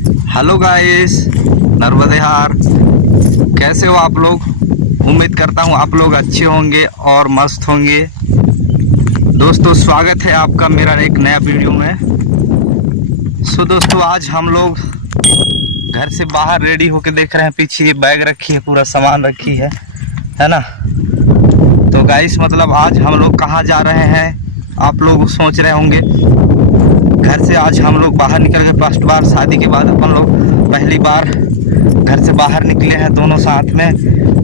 Hello guys, नर्मदे हार। कैसे हो आप लोग? उम्मीद करता हूँ आप लोग अच्छे होंगे और मस्त होंगे। दोस्तों, स्वागत है आपका मेरा एक नया वीडियो में। दोस्तों, आज हम लोग घर से बाहर रेडी होके देख रहे हैं। पीछे ये बैग रखी है, पूरा सामान रखी है ना। तो गाइस मतलब आज हम लोग कहाँ जा रहे हैं आप लोग सोच रहे होंगे। घर से आज हम लोग बाहर निकल गए। फर्स्ट बार शादी के बाद अपन लोग पहली बार घर से बाहर निकले हैं दोनों साथ में।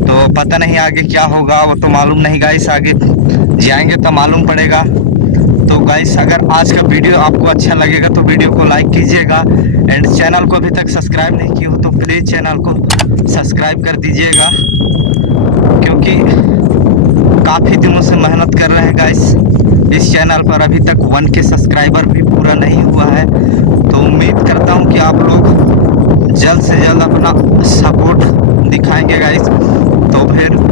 तो पता नहीं आगे क्या होगा, वो तो मालूम नहीं गाइस। आगे जाएंगे तो मालूम पड़ेगा। तो गाइस अगर आज का वीडियो आपको अच्छा लगेगा तो वीडियो को लाइक कीजिएगा। एंड चैनल को अभी तक सब्सक्राइब नहीं किया हो तो प्लीज़ चैनल को सब्सक्राइब कर दीजिएगा, क्योंकि काफ़ी दिनों से मेहनत कर रहे हैं गाइस इस चैनल पर। अभी तक 1K सब्सक्राइबर भी पूरा नहीं हुआ है। तो उम्मीद करता हूं कि आप लोग जल्द से जल्द अपना सपोर्ट दिखाएंगे गाइस। तो फिर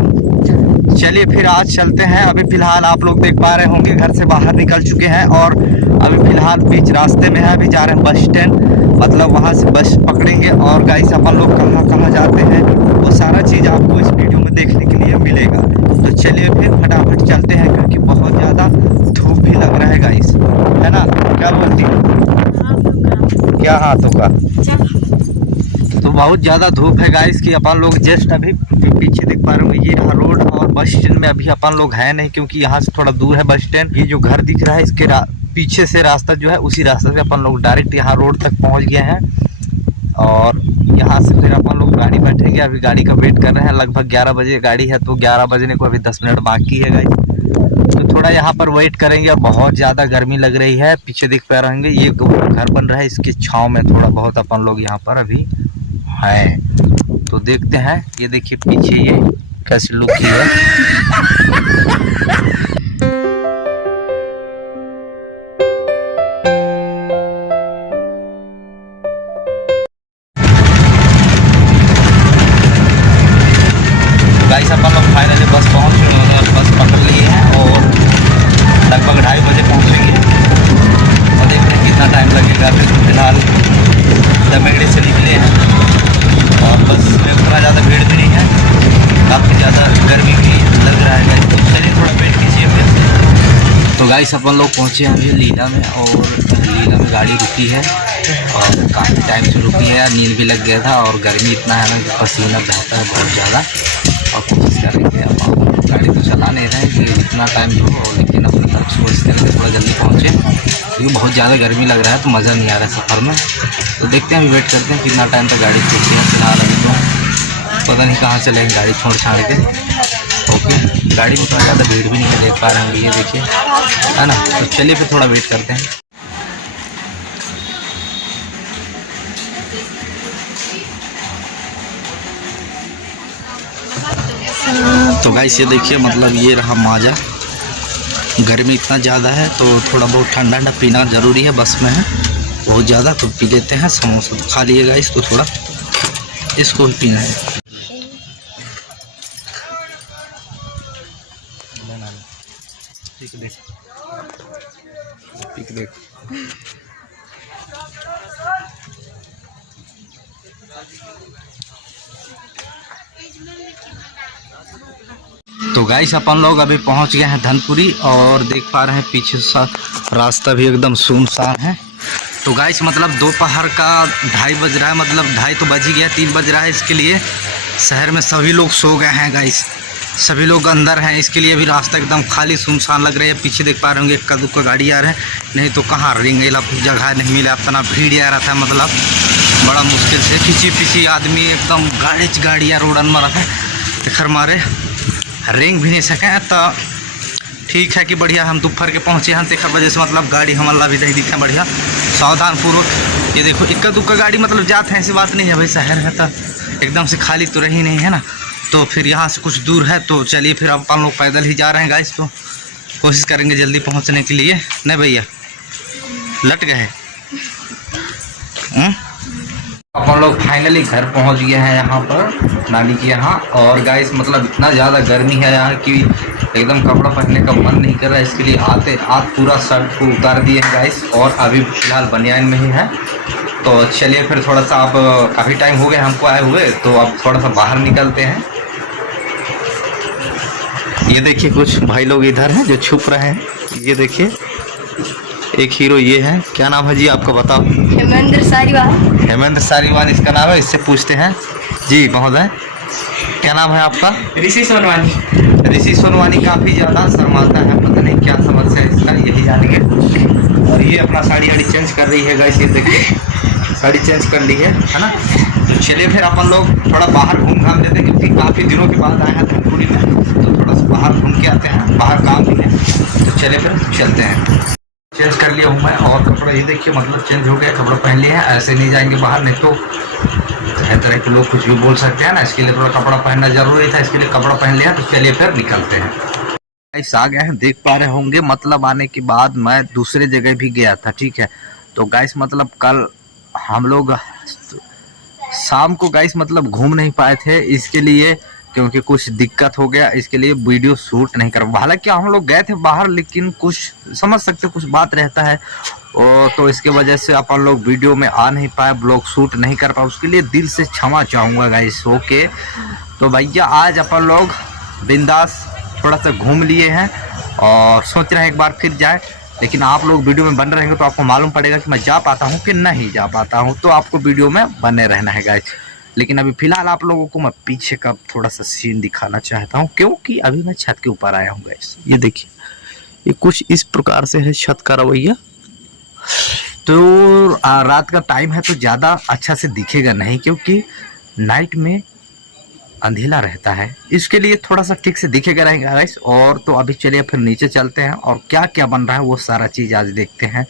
चलिए फिर आज चलते हैं। अभी फ़िलहाल आप लोग देख पा रहे होंगे घर से बाहर निकल चुके हैं और अभी फ़िलहाल बीच रास्ते में है। अभी जा रहे हैं बस स्टैंड, मतलब वहाँ से बस पकड़ेंगे। और गाइस अपन लोग कहाँ कहाँ जाते हैं वो सारा चीज़ आपको इस वीडियो में देखने के लिए मिलेगा। तो चलिए फिर फटाफट चलते हैं, क्योंकि बहुत ज़्यादा धूप भी लग रहा है गाइस, है ना। क्या बोलती है? क्या हाथों का? तो बहुत ज़्यादा धूप है गाइस कि अपन लोग जस्ट अभी पीछे देख पा रहे हो ये रहा रोड। और बस स्टैंड में अभी अपन लोग है नहीं, क्योंकि यहाँ से थोड़ा दूर है बस स्टैंड। ये जो घर दिख रहा है इसके पीछे से रास्ता जो है उसी रास्ते से अपन लोग डायरेक्ट यहाँ रोड तक पहुँच गए हैं। और यहाँ से फिर अपन लोग गाड़ी बैठेंगे। अभी गाड़ी का वेट कर रहे हैं। लगभग 11 बजे गाड़ी है, तो 11 बजने को अभी 10 मिनट बाकी है गाइस। तो थोड़ा यहाँ पर वेट करेंगे। और बहुत ज़्यादा गर्मी लग रही है। पीछे देख पा रहेंगे ये घर बन रहा है, इसके छाँव में थोड़ा बहुत अपन लोग यहाँ पर अभी हैं। तो देखते हैं। ये देखिए पीछे ये कैसी लुक की है। गाइस अपन लोग फाइनली बस पहुँच चुके हैं। बस पकड़ लिए हैं और लगभग 2:30 बजे पहुँचेंगे। और देखते हैं कितना टाइम लगेगा। फिलहाल दमेगड़ी से निकले हैं और बस में उतना ज़्यादा भीड़ भी नहीं है। काफ़ी ज़्यादा गर्मी भी लग रहा है गाइस। तो चलिए थोड़ा वेट कीजिए फिर। तो गाइस अपन लोग पहुँचे हैं अभी लीला में। और लीला में गाड़ी रुकी है और काफ़ी टाइम से रुकी है। नींद भी लग गया था और गर्मी इतना है ना कि पसीना बहता है बहुत ज़्यादा। और कोशिश करेंगे अब गाड़ी तो चला नहीं रहे हैं कि इतना टाइम हो, लेकिन अपनी तरफ से कोशिश करेंगे थोड़ा जल्दी पहुँचे, क्योंकि बहुत ज़्यादा गर्मी लग रहा है तो मज़ा नहीं आ रहा है सफ़र में। तो देखते हैं, अभी वेट करते हैं कितना टाइम तक गाड़ी छूटती है। फिलहाल अभी तो पता नहीं कहाँ से लेंगे गाड़ी छोड़ छाड़ के। ओके, गाड़ी में उतना ज़्यादा भीड़ भी नहीं देख पा रहे हैं, ये देखिए, है ना। तो चलिए फिर थोड़ा वेट करते हैं। तो गाइस ये देखिए मतलब ये रहा माजा। गर्मी इतना ज़्यादा है तो थोड़ा बहुत ठंडा ठंडा पीना ज़रूरी है। बस में है बहुत ज़्यादा तो पी लेते हैं। समोसा तो खा लिए गाइस, तो थोड़ा इसको भी पीना है। देख तो गाइस अपन लोग अभी पहुंच गए हैं धनपुरी। और देख पा रहे हैं पीछे सा रास्ता भी एकदम सुनसान है। तो गाइस मतलब दोपहर का 2:30 बज रहा है, मतलब 2:30 तो बज ही गया, 3 बज रहा है। इसके लिए शहर में सभी लोग सो गए हैं गाइस, सभी लोग अंदर हैं। इसके लिए भी रास्ता एकदम खाली सुनसान लग रही है। पीछे देख पा रहे होंगे इक्का दुक्का गाड़ी आ रहा है, नहीं तो कहाँ रिंगेला जगह नहीं मिला। इतना भीड़ आ रहा था, मतलब बड़ा मुश्किल से पीछे आदमी एकदम गाड़ियाँ रोडन में रहे खर मारे रेंग भी नहीं सके। तो ठीक है कि बढ़िया हम दोपहर के पहुँचे हैं तेखर वजह से मतलब गाड़ी हमारा भी नहीं दिखा बढ़िया सावधान पूर्वक। ये देखो इक्का दुक्का गाड़ी मतलब जाते हैं, ऐसी बात नहीं है भाई। शहर है तो एकदम से खाली तो रही नहीं है ना। तो फिर यहाँ से कुछ दूर है, तो चलिए फिर अपन लोग पैदल ही जा रहे हैं गाइस। तो कोशिश करेंगे जल्दी पहुँचने के लिए। नहीं भैया लट गए। अपन लोग फाइनली घर पहुंच गए हैं यहाँ पर नानी के यहाँ। और गाइस मतलब इतना ज़्यादा गर्मी है यहाँ कि एकदम कपड़ा पहनने का मन नहीं कर रहा है। इसके लिए आते पूरा शर्ट को उतार दिए हैं गाइस। और अभी फिलहाल बनियान में ही है। तो चलिए फिर थोड़ा सा, आप काफ़ी टाइम हो गया हमको आए हुए, तो अब थोड़ा सा बाहर निकलते हैं। ये देखिए कुछ भाई लोग इधर हैं जो छुप रहे हैं। ये देखिए एक हीरो ये है, क्या नाम है जी आपका बताओ? हेमेंद्र सारीवाल। हेमेंद्र सारीवाल इसका नाम है, इससे पूछते हैं। जी महोदय क्या नाम है आपका? ऋषि सोनवानी। ऋषि सोनवानी काफ़ी ज़्यादा शर्माता है, पता नहीं क्या समस्या है इसका, यही जानेंगे। और ये अपना साड़ी वाड़ी चेंज कर रही है गाइस, ये देखिए साड़ी चेंज कर ली है ना। तो चलिए फिर अपन लोग थोड़ा बाहर घूम घाम लेते हैं, क्योंकि काफ़ी दिनों के बाद आए हैं धनपुरी में, तो थोड़ा सा बाहर घूम के आते हैं, बाहर काम भी है। तो चलिए फिर चलते हैं। चेंज कर लिया हूँ मैं, और कपड़ा ये देखिए मतलब चेंज हो गया, कपड़ा पहन लिया है। ऐसे नहीं जाएंगे बाहर, नहीं तो तरह तरह के लोग कुछ भी बोल सकते हैं ना, इसके लिए थोड़ा कपड़ा पहनना जरूरी था, इसके लिए कपड़ा पहन लिया। तो चलिए फिर निकलते हैं। गाइस आ गए हैं, देख पा रहे होंगे, मतलब आने के बाद मैं दूसरे जगह भी गया था, ठीक है। तो गाइस मतलब कल हम लोग शाम को गाइस मतलब घूम नहीं पाए थे, इसके लिए क्योंकि कुछ दिक्कत हो गया, इसके लिए वीडियो शूट नहीं कर। हालांकि हम लोग गए थे बाहर, लेकिन कुछ समझ सकते कुछ बात रहता है, और तो इसके वजह से अपन लोग वीडियो में आ नहीं पाए, ब्लॉग शूट नहीं कर पाए, उसके लिए दिल से क्षमा चाहूँगा गाइस। ओके तो भैया आज अपन लोग बिंदास थोड़ा सा घूम लिए हैं और सोच रहे हैं एक बार फिर जाए, लेकिन आप लोग वीडियो में बन रहेंगे तो आपको मालूम पड़ेगा कि मैं जा पाता हूँ कि नहीं जा पाता हूँ, तो आपको वीडियो में बने रहना है गाइस। लेकिन अभी फिलहाल आप लोगों को मैं पीछे का थोड़ा सा सीन दिखाना चाहता हूँ, क्योंकि अभी मैं छत के ऊपर आया हूँ गाइस। ये देखिए ये कुछ इस प्रकार से है छत का रवैया। तो रात का टाइम है तो ज़्यादा अच्छा से दिखेगा नहीं, क्योंकि नाइट में अंधेला रहता है, इसके लिए थोड़ा सा ठीक से दिखेगा रहेगा गाइस। और तो अभी चलिए फिर नीचे चलते हैं, और क्या क्या बन रहा है वो सारा चीज़ आज देखते हैं।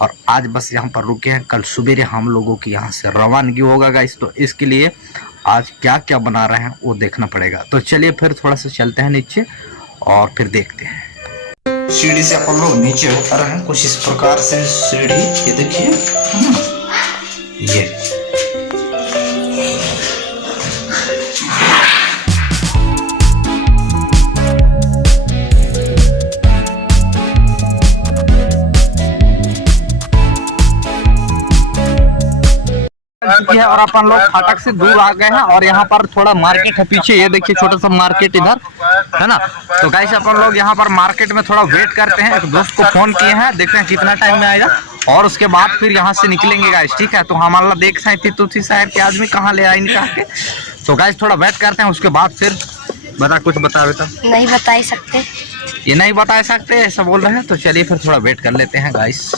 और आज बस यहाँ पर रुके हैं, कल सुबह हम लोगों की यहाँ से रवानगी होगा गाइस, तो इसके लिए आज क्या क्या बना रहे हैं वो देखना पड़ेगा। तो चलिए फिर थोड़ा सा चलते हैं नीचे और फिर देखते हैं। सीढ़ी से अपन लोग नीचे उतर रहे हैं, कुछ इस प्रकार से सीढ़ी, ये देखिए ये है। और अपन लोग फाटक से दूर आ गए हैं, और यहाँ पर थोड़ा मार्केट है पीछे, ये देखिए छोटा सा मार्केट इधर है ना। तो गाइस अपन लोग यहाँ पर मार्केट में थोड़ा वेट करते हैं, एक दोस्त को फोन किए हैं, देखते हैं कितना टाइम में आएगा, और उसके बाद फिर यहाँ से निकलेंगे गाइस, ठीक है। तो हमारा देख सकते तुलसी शहर के आदमी कहाँ ले आए निकाल के। तो गाइस थोड़ा वेट करते हैं, उसके बाद फिर कुछ बता बेटा। नहीं बता सकते, ये नहीं बता सकते ऐसा बोल रहे हैं। तो चलिए फिर थोड़ा वेट कर लेते हैं गाइस।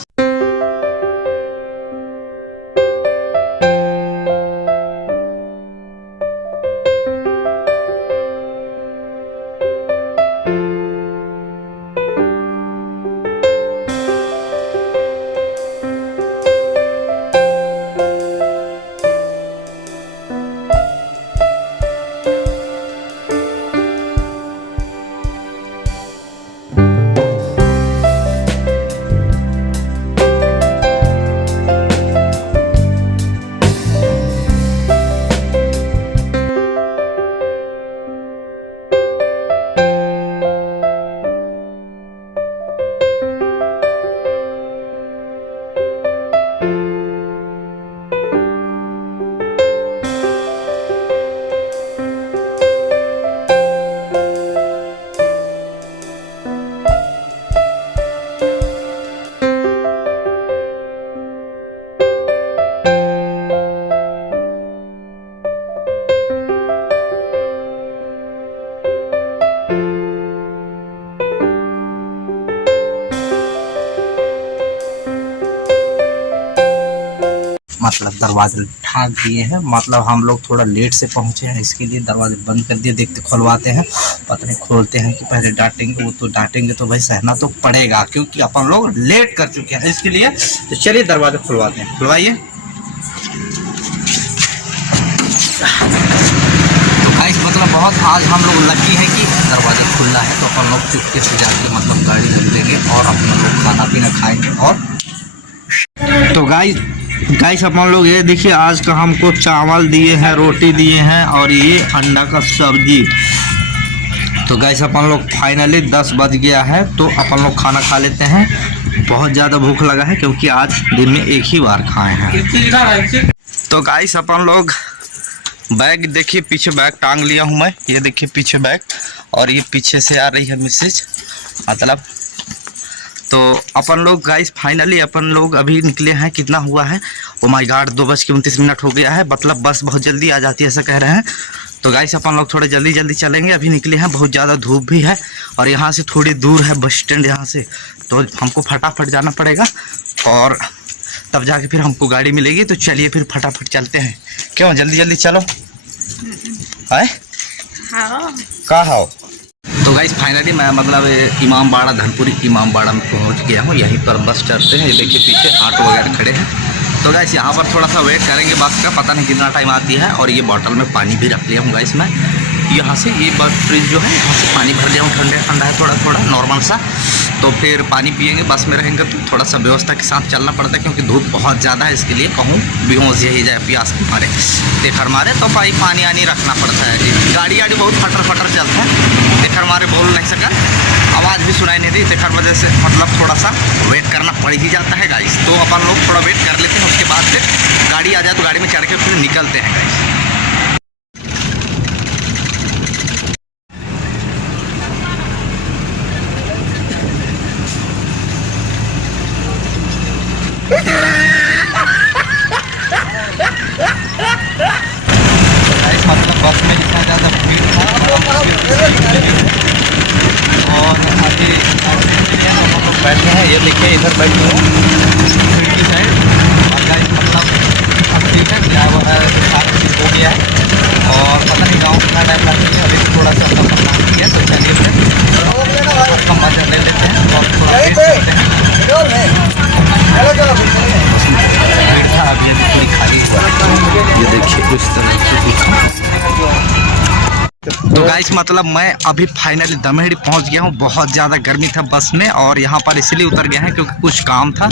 मतलब दरवाजे ठाक दिए हैं, मतलब हम लोग थोड़ा लेट से पहुंचे हैं, इसके लिए दरवाजे बंद कर दिए। देखते खुलवाते हैं, पता नहीं खोलते हैं कि पहले डांटेंगे, वो तो डांटेंगे तो भाई सहना तो पड़ेगा, क्योंकि अपन लोग लेट कर चुके हैं इसके लिए। तो चलिए दरवाजे खुलवाते हैं, खुलवाइए। तो गाइस मतलब बहुत आज हम लोग लकी है कि दरवाज़ा खुला है, तो अपन लोग चुपके से जाके मतलब गाड़ी रख देंगे और अपना लोग खाना पीना खाएंगे। और तो गाइस अपन लोग ये देखिए आज का हमको चावल दिए हैं, रोटी दिए हैं, और ये अंडा का सब्जी। तो गाइस अपन लोग फाइनली 10 बज गया है, तो अपन लोग खाना खा लेते हैं। बहुत ज़्यादा भूख लगा है क्योंकि आज दिन में एक ही बार खाए हैं। तो गाइस अपन लोग बैग देखिए, पीछे बैग टांग लिया हूँ मैं, ये देखिए पीछे बैग, और ये पीछे से आ रही है मैसेज मतलब। तो अपन लोग गाइस फाइनली अपन लोग अभी निकले हैं, कितना हुआ है, ओ माय गॉड 2:29 हो गया है, मतलब बस बहुत जल्दी आ जाती है ऐसा कह रहे हैं। तो गाइस अपन लोग थोड़े जल्दी जल्दी चलेंगे, अभी निकले हैं, बहुत ज़्यादा धूप भी है और यहाँ से थोड़ी दूर है बस स्टैंड यहाँ से, तो हमको फटाफट जाना पड़ेगा और तब जाके फिर हमको गाड़ी मिलेगी। तो चलिए फिर फटाफट चलते हैं, क्यों जल्दी जल्दी चलो है कहाँ हो। तो गाइस फाइनली मैं मतलब इमामबाड़ा, धनपुरी इमामबाड़ा में पहुंच गया हूँ, यहीं पर बस चढ़ते हैं, ये देखिए पीछे ऑटो वगैरह खड़े हैं। तो गाइस यहाँ पर थोड़ा सा वेट करेंगे बस का, पता नहीं कितना टाइम आती है। और ये बॉटल में पानी भी रख लिया हूँ गाइस मैं, यहाँ से ये फ्रिज जो है यहाँ से पानी भर लिया हूँ, ठंडा ठंडा है थोड़ा थोड़ा नॉर्मल सा। तो फिर पानी पियेंगे, बस में रहेंगे तो थोड़ा सा व्यवस्था के साथ चलना पड़ता है क्योंकि धूप बहुत ज़्यादा है, इसके लिए कहूँ बेहोश यही जाए प्यास के मारे देखर मारे, तो भाई पानी आनी रखना पड़ता है जी। गाड़ी वाड़ी बहुत फटर फटर चलते हैं, देखर मारे बोल नहीं सका, आवाज़ भी सुनाई नहीं दी, देखर वजह से मतलब थोड़ा सा वेट करना पड़ ही जाता है गाइस। तो अपन लोग थोड़ा वेट कर लेते हैं, उसके बाद फिर गाड़ी आ जाए तो गाड़ी में चढ़ के फिर निकलते हैं गाइस। मतलब बस में इतना ज़्यादा भीड़ था और अभी हम लोग बैठे हैं, ये देखिए इधर बैठे हैं खिड़की साइड, और गाइस मतलब अब ठीक है क्या हुआ है, सारा चीज़ हो गया है और पता नहीं गाँव कितना टाइम लगेगा, अभी थोड़ा सा सफर बाकी है। तो चलिए फिर उसका मजा ले लेते हैं और थोड़ा वेट करते हैं। भीड़ था अभी पूरी खाली, ये देखिए इस तरह से। तो गाइस मतलब मैं अभी फाइनली दमहेड़ी पहुंच गया हूं, बहुत ज़्यादा गर्मी था बस में और यहाँ पर इसलिए उतर गया है क्योंकि कुछ काम था।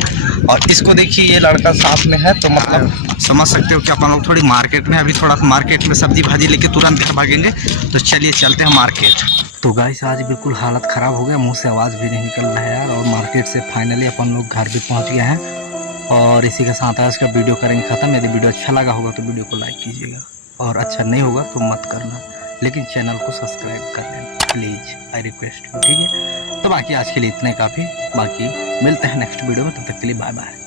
और इसको देखिए ये लड़का साथ में है, तो मतलब समझ सकते हो कि अपन लोग थोड़ी मार्केट में, अभी थोड़ा मार्केट में सब्जी भाजी लेके तुरंत घर भागेंगे। तो चलिए चलते हैं मार्केट। तो गाइस आज बिल्कुल हालत ख़राब हो गया, मुँह से आवाज़ भी नहीं निकल रहा है यार, और मार्केट से फाइनली अपन लोग घर भी पहुँच गए हैं। और इसी के साथ आज का वीडियो करेंगे ख़त्म। यदि वीडियो अच्छा लगा होगा तो वीडियो को लाइक कीजिएगा, और अच्छा नहीं होगा तो मत करना, लेकिन चैनल को सब्सक्राइब कर लेना प्लीज़, आई रिक्वेस्ट यू, ठीक है। तो बाकी आज के लिए इतना ही काफ़ी, बाकी मिलते हैं नेक्स्ट वीडियो में, तब तक के लिए बाय बाय।